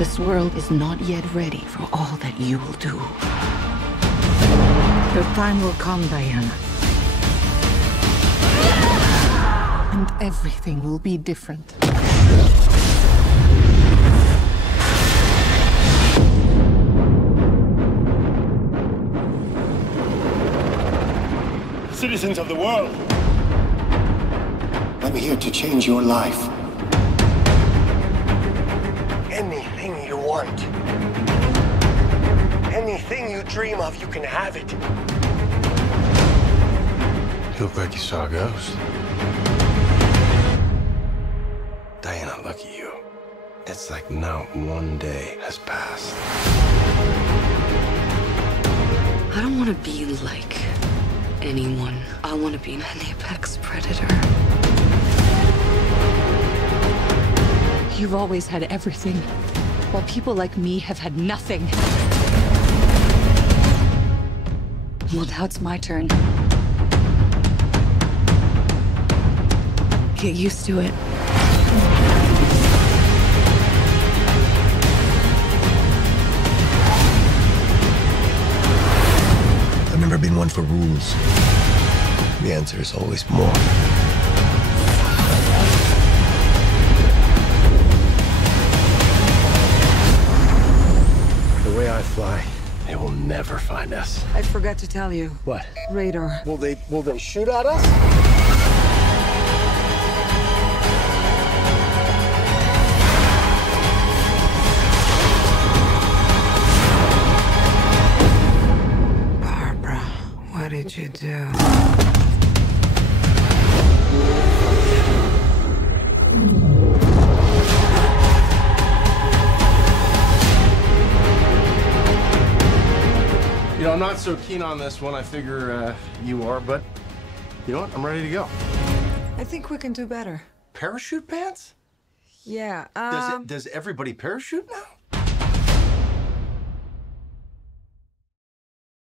This world is not yet ready for all that you will do. Your time will come, Diana. And everything will be different. Citizens of the world, I'm here to change your life. anything you want, anything you dream of, you can have it. You look like you saw a ghost. Diana, look at you. It's like not one day has passed. I don't want to be like anyone. I want to be an apex predator. You've always had everything, while people like me have had nothing. Well, now it's my turn. Get used to it. I've never been one for rules. The answer is always more. The way I fly, they will never find us. I forgot to tell you. What? Radar. Will they shoot at us? Barbara, what did you do? You know, I'm not so keen on this one. I figure you are, but you know what? I'm ready to go. I think we can do better. Parachute pants? Yeah, Does everybody parachute now?